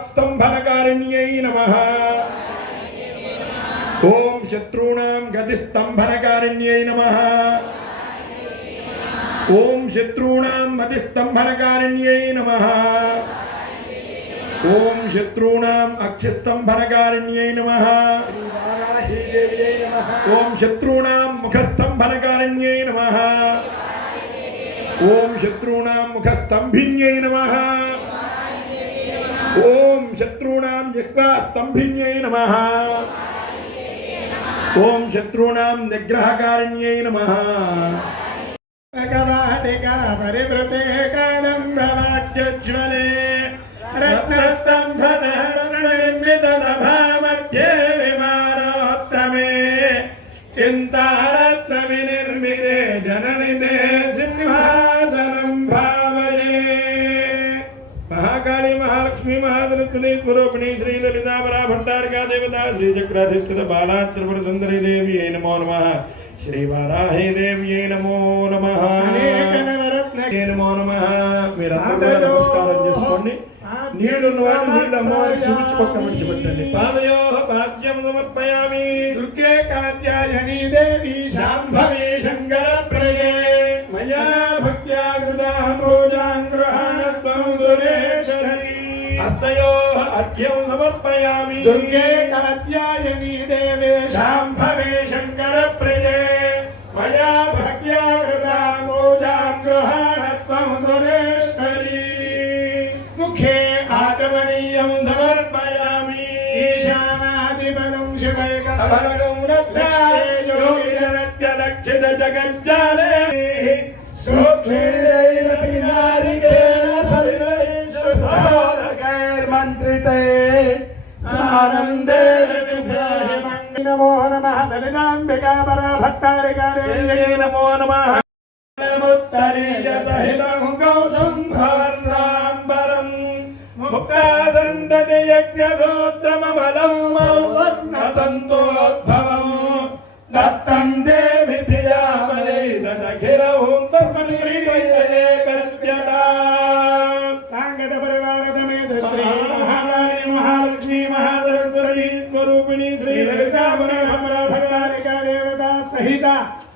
वाक्स्तंभनकारिण्यै नमः। ओम शत्रूणां गतिस्तंभनकारिण्यै नमः। ओम शत्रूणां मतिस्तंभनकारिण्यै नमः। ओम शत्रूणां अक्षिस्तंभनकारिण्यै नमः। ओम शत्रूणां मुखस्तंभनकारिण्यै नमः। ओम शत्रूणां मुखस्तंभिन्यै नमः। ओम शत्रूणां जिह्वास्तंभिन्यै नमः। ओम शत्रूणां निग्रहकारिण्यै नमः। भगवाटिका परिवृते कादम्बवाक्यज्वले रत्नस्तम्भनिर्मितदभामध्ये विमानोत्तमे चिन्तारत्नविनिर्मिते जननिते सिंहासनं भावये। महाकाली महालक्ष्मी महाधनत्वनी स्वरूपिणी श्री ललितापरा भट्टारिका देवता श्री चक्राधिष्ठित बाला त्रिपुर सुंदरी देव्यै नमो नमः। श्री वाराही देव्यै नमो नमः। नमो नमः। नमस्कार చేసుకోండి। నీళ్ళున్న వారు నీళ్ళు అమ్మవారికి చూపించి పక్క విడిచిపెట్టండి। పాదయోః పాద్యం సమర్పయామి। దుర్గే కాత్యాయని దేవి శాంభవి శంకర ప్రియే మయా భక్త్యా కృతాః పూజాం గృహాణత్వం సురేశ్వరీ। హస్తయోః అర్ఘ్యం సమర్పయామి। దుర్గే కాత్యాయని దేవి శాంభవి శంకర ప్రియే మయా భక్త్యా కృతాః పూజాం గృహాణత్వం సురేశ్వరీ। ముఖే ఆచమనీయం సమర్పయామి। ఈశానాదిబలం శివైకభగం రత్నయోగిరత్యలక్షిత జగజ్జాలే సూక్ష్మేరైరపి నారికేళ సలిలైర్మంత్రితే స్నానం దేవి నమో నమః। లలితాంబికా పరా భట్టారికా దేవ్యై నమో నమః। ముత్తరీయతహితం గౌతం భవన్నాంబరం ముక్తాదండతి యజ్ఞదోత్తమబలం వర్ణతంతోద్భవం దత్తం దేవి ధియామలై దదఖిలహుం సర్వైర్యే కల్ప్యతా। సాంగత పరివార సమేత శ్రీ మహాకాళీ మహాలక్ష్మీ మహాసరస్వతీ స్వరూపిణి శ్రీ లలితాపరా భట్టారికా దేవతా సహిత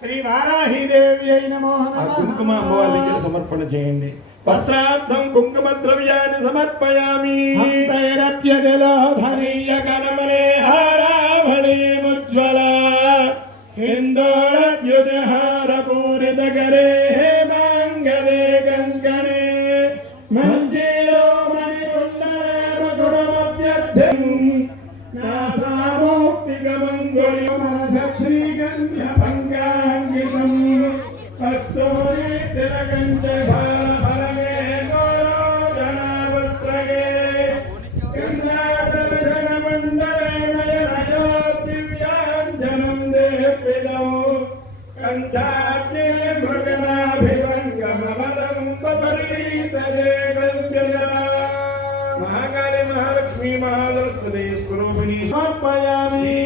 శ్రీ వారాహి దేవ్యై నమో నమః। కుంకుమ అమ్మవారికి సమర్పణ చేయండి। వస్త్రార్థం కుంకుమ ద్రవ్యాన్ని సమర్పయామి। హంసైరప్యజలోధరీయ కనమలే హారావళీముజ్వల హిందోళద్యుజహార పూరితకరే మాంగళే కంకణే మంజీరో మణికుండలే మకుడమభ్యర్థం నాసామౌక్తికమంగళం మనధక్షీగంధ భంగాంగితం కస్తూరి తిలకంచ ఫలమే గౌరవజనావత్రగే గంగాధరజనమండలే నయనయో దివ్యాంజనం దేవిదం కంఠాగ్ని మృగనాభివంగమమలం పపరీతరే కల్ప్యజా। మహాకాళీ మహాలక్ష్మీ మహాసరస్వతీ స్వరూపిణి సమర్పయామి।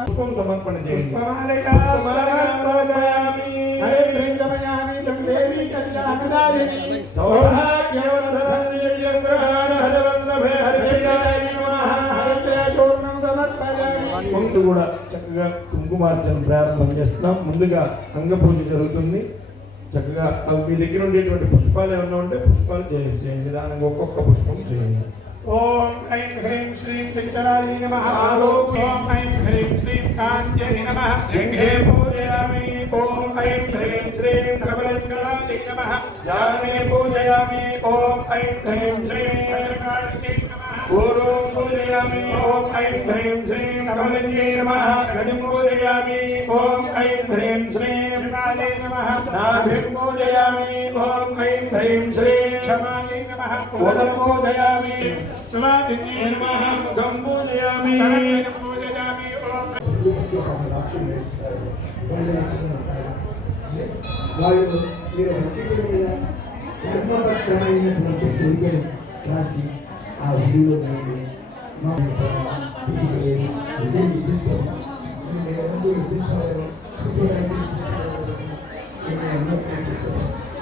పుష్పం సమర్పణ చేయండి। ముందు కూడా చక్కగా కుంకుమార్చన ప్రారంభం చేస్తున్నాం। ముందుగా అంగ పూజ జరుగుతుంది। చక్కగా మీ దగ్గర ఉండేటువంటి పుష్పాలు ఏమన్నా ఉంటే పుష్పాలు చేయండి। దానికి ఒక్కొక్క పుష్పం చేయండి। ఓం ఐం హ్రీం శ్రీం పిచ్చరాయ నమః। ఓం ఐం హ్రీం శ్రీం కాంత్యై నమః। గంగే పూజయామి। ఓం ఐం హ్రీం శ్రీం కమలకళాయ నమః। జానే పూజయామి। ఓం ఐం హ్రీం శ్రీం కాళికాయ నమః। ఓం పూజయామి। ఓం ఐం హ్రీం శ్రీం కమలకళాయ నమః। గజం పూజయామి। ఓం ఐం హ్రీం శ్రీం కాళే నమః। నాభిం పూజయామి। ఓం ఐం హ్రీం శ్రీం క్షమాయ నమః। ఉదరం పూజయామి। स्वादिन्ये नमः। मुखं पूजयामि। करं पूजयामि। వాళ్ళు మీరు రక్షకుల మీద ధర్మబద్ధమైనటువంటి పూజలు రాసి ఆ వీడియో మా విజయం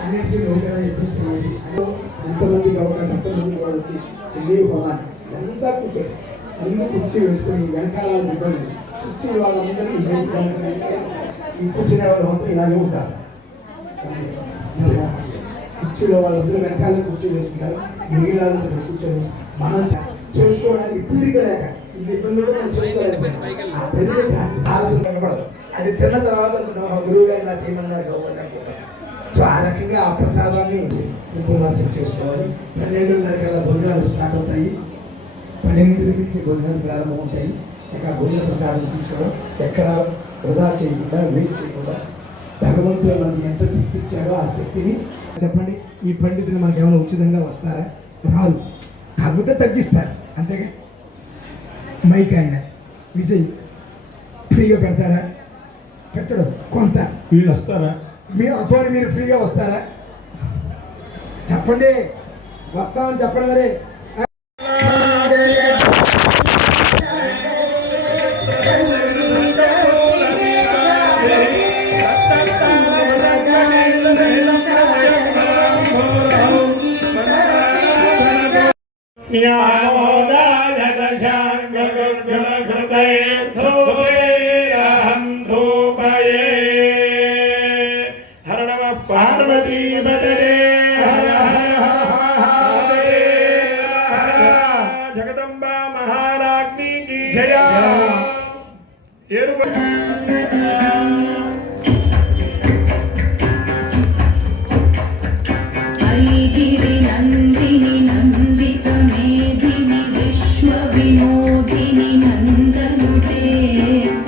అన్నింటికీ నూతన ఎప్పిస్తున్నది. ఎంతమందికి అవకాశం ఎంతమందికి వాళ్ళు వచ్చి చెల్లి హోమాన్ని అంతా కూర్చొని అన్ని కుర్చీ వేసుకొని వెనకాల ఇబ్బంది కుర్చీ వాళ్ళందరికీ ఈ కూర్చునే వాళ్ళు మాత్రం ఇలాగే ఉంటారు. కుర్చీలో వాళ్ళందరూ వెనకాల కుర్చీ వేసుకుంటారు. మిగిలిన వాళ్ళందరూ కూర్చొని మనం చేసుకోవడానికి తీరిక లేక ఈ ఇబ్బందులు మనం చేసుకోలేకపోతే ఆ పెళ్లి కనపడదు. అది తిన్న తర్వాత గురువు గారు ఇలా చేయమన్నారు కాబట్టి అనుకుంటాం. సో ఆ రకంగా ఆ ప్రసాదాన్ని ఉపవాసం చేసుకోవాలి. 12:30 కల్లా భోజనాలు స్టార్ట్ అవుతాయి. 12 నుంచి భోజనాలు ప్రారంభమవుతాయి. ఇక భోజన ప్రసాదం తీసుకోవడం ఎక్కడ వృధా చేయకుండా వేస్ట్ చేయకుండా భగవంతుడు మనకి ఎంత శక్తి ఇచ్చాడో ఆ శక్తిని చెప్పండి. ఈ పండితులు మనకి ఏమైనా ఉచితంగా వస్తారా? రాదు. కాకపోతే తగ్గిస్తారు అంతేగా. మైక్ ఆయన విజయ్ ఫ్రీగా పెడతారా? పెట్టడం కొంత. వీళ్ళు వస్తారా? మీరు అప్పుడు మీరు ఫ్రీగా వస్తారా? చెప్పండి. వస్తామని చెప్పండి. మరి హర నమః పార్వతీపతయే హర హర జగదంబా మహారాజ్ఞి కీ జయ. ఐగిరి నందిని నందిత మేధిని విశ్వ వినోదిని నందనుతే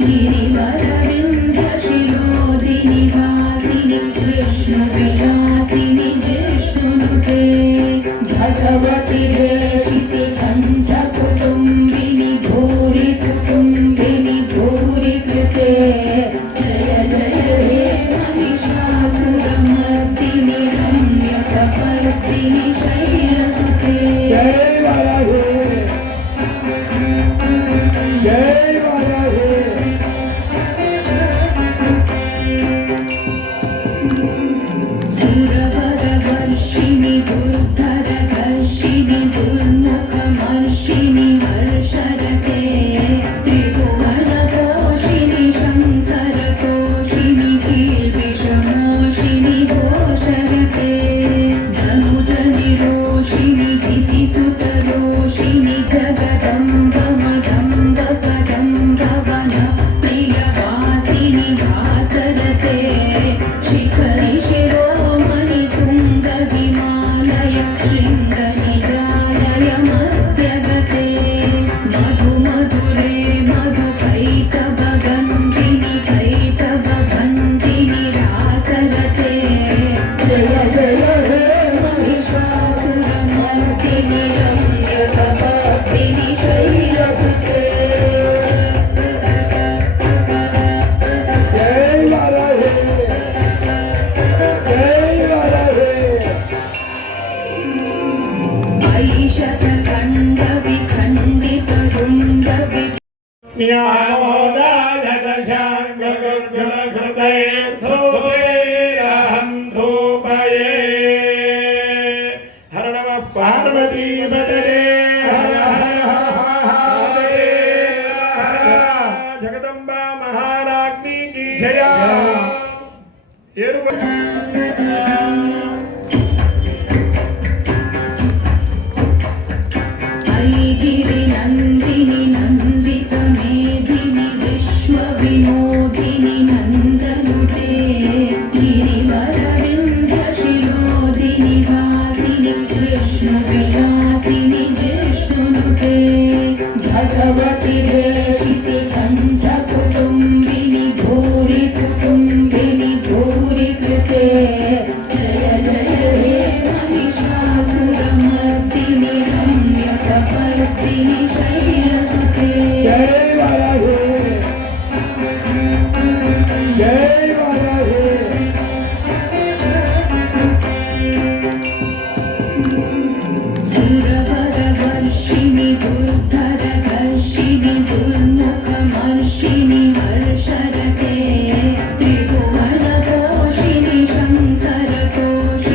గిరివరవింద శిరోదిని వాసిని విష్ణు విలాసిని జిష్ణునుతే భగవతి వేషితి కంఠ కుటుంబిని భూరి కుటుంబిని భూరి కృతే జయ జయ హే మహిషాసురమర్దిని రమ్యకపర్దిని శైలసుతే. సురవరవర్షిణి దుర్ధరఘర్షిణి దుర్ముఖమర్షిణి హర్షరతే త్రిభువనఘోషిణి శంకరకోషిణి కీల్విషమోషిణి ఘోషరతే ధనుజనిరోషిణి దితిసుతరోషిణి జగదంబ మదంబ కదంబ వన ప్రియవాసిని వాసరతే శిఖరి శిరోమణి తుంగ హిమాలయ శృంగ నిజాలయ మధ్యగతే మధు మధురే మధు కైటభ గంజిని కైటభ భంజిని రాసరతే జయ జయ హే మహిషాసురమర్దిని రమ్యకపర్దిని శైలసుతే. ఐషత ఖండ విఖండిత రుండ హర నమః పార్వతీపతయే హర హర జగదంబా మహారాజ్ఞి కీ జయ. ఐగిరి నందిని నందిత మేధిని విశ్వ వినోదిని నందనుతే గిరివరవింద శిరోదిని వాసిని విష్ణు విలాసిని జిష్ణునుతే భగవతి వేషితి కంఠ కుటుంబిని భూరి కుటుంబిని భూరి కృతే జయ జయ హే మహిషాసురమర్దిని రమ్యకపర్దిని శైలసుతే. సురవరవర్షిణి దుర్ధరఘర్షిణి దుర్ముఖమర్షిణి హర్షరతే త్రిభువనఘోషిణి శంకరకోషిణి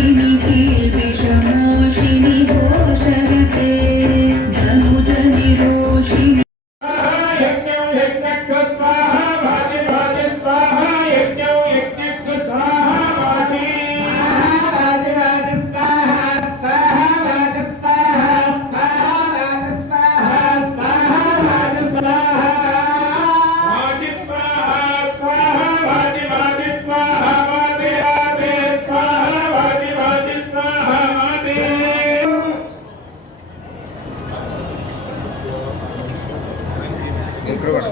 శతమానం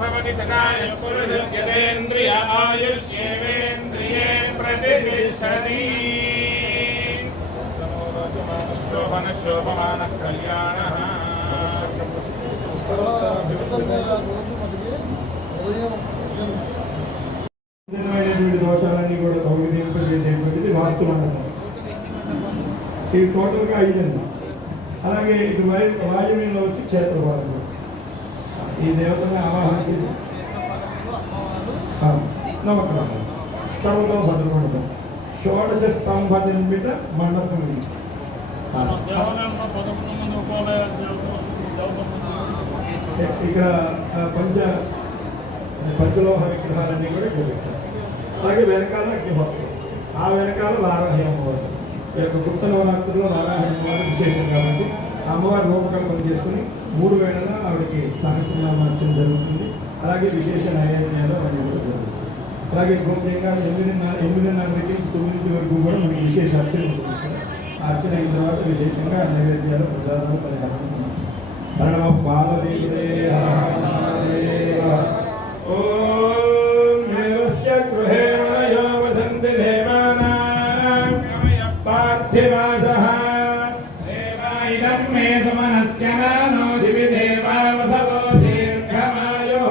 భవతి శతాయ పురుషస్యేంద్రియ ఆయుష్యేంద్రియే ప్రతిష్టతి శోభన శోభమాన కళ్యాణ విభిన్నమైనటువంటి దోషాలన్నీ కూడా తొలగింపజేసేటువంటిది వాస్తు మండపం. ఇది టోటల్గా 5 అండి. అలాగే ఇటు వాయువ్యంలో వచ్చి క్షేత్రపాలకుడు ఈ దేవతని ఆవాహన చేసి నవగ్రహం సర్వతో భద్రమండపం షోడశ స్తంభ నిర్మిత మండపం ఇది. ఇక్కడ పంచలోహ విగ్రహాలన్నీ కూడా ఇక్కడ పెట్టారు. అలాగే వెనకాల అగ్నిహోత్రం, ఆ వెనకాల వారాహి అమ్మవారు. ఈ యొక్క గుప్త నవరాత్రుల్లో వారాహి అమ్మవారు విశేషం కాబట్టి ఆ అమ్మవారి రూపకల్పన చేసుకుని 3 వేళలా ఆవిడకి సహస్రనామార్చన జరుగుతుంది. అలాగే విశేష నైవేద్యాలు అవన్నీ కూడా జరుగుతుంది. అలాగే గోప్యంగా 8:30 నుంచి 9 వరకు కూడా మనకి విశేష అర్చన ఉంటుంది. ఆ అర్చన అయిన తర్వాత విశేషంగా నైవేద్యాలు ప్రసాదాలు పరిహారం ప్రణవ పార్వతీదే ఓం దేవస్య గృహే వలయో వసంతి దేవానాం పార్థివాసః దేవాయిదం మే సుమనస్య నానో దివి దేవావసవో దీర్ఘమాయుః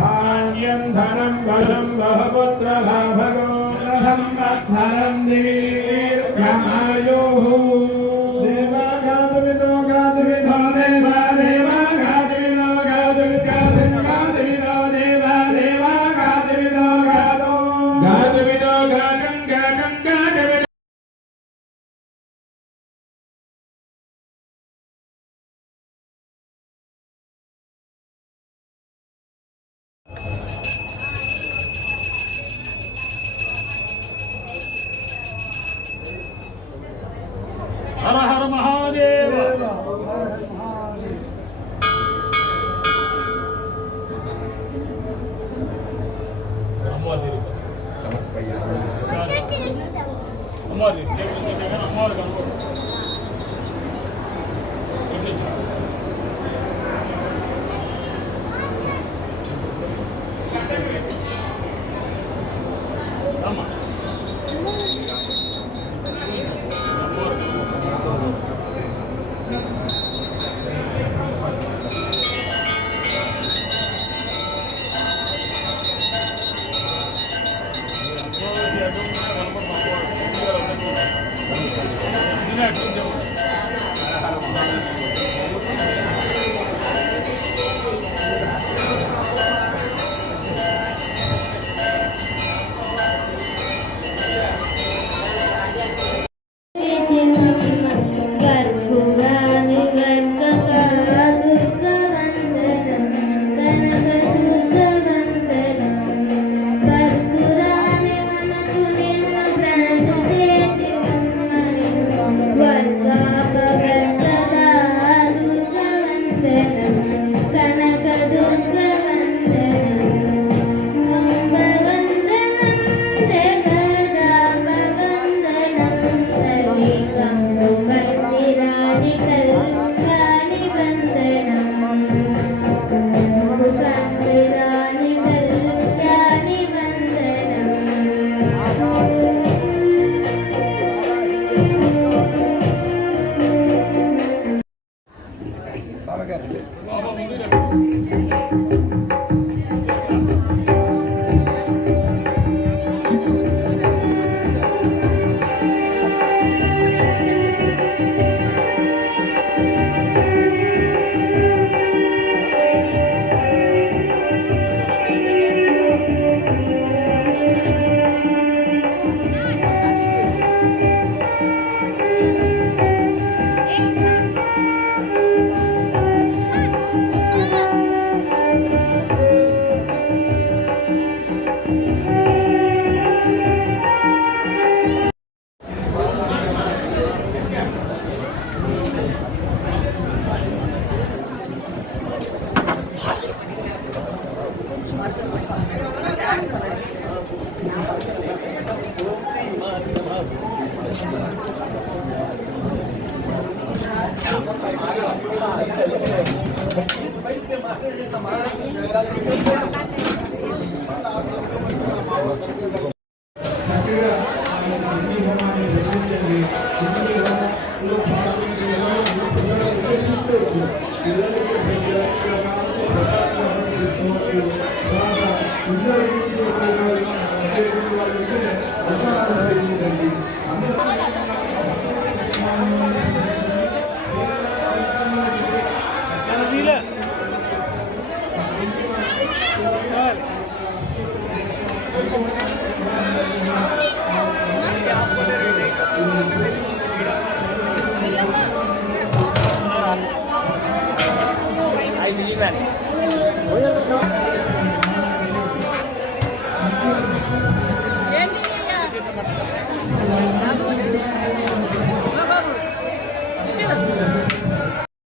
ధాన్యం ధనం బలం బహుపుత్ర లాభగో సంవత్సరం దీర్ఘమాయుః హర హర మహాదేవ. అమ్మవారి అమ్మవారి కనుగోడు అమ్మా చక్కగా అగ్ని హోమాన్ని నిర్వహించండి. అగ్ని హోమంలో పాల్గొనే పిల్లలు తీసుకోవచ్చు. పిల్లలకి ప్రసాదం తీసుకోవచ్చు. తర్వాత ఇంట్లో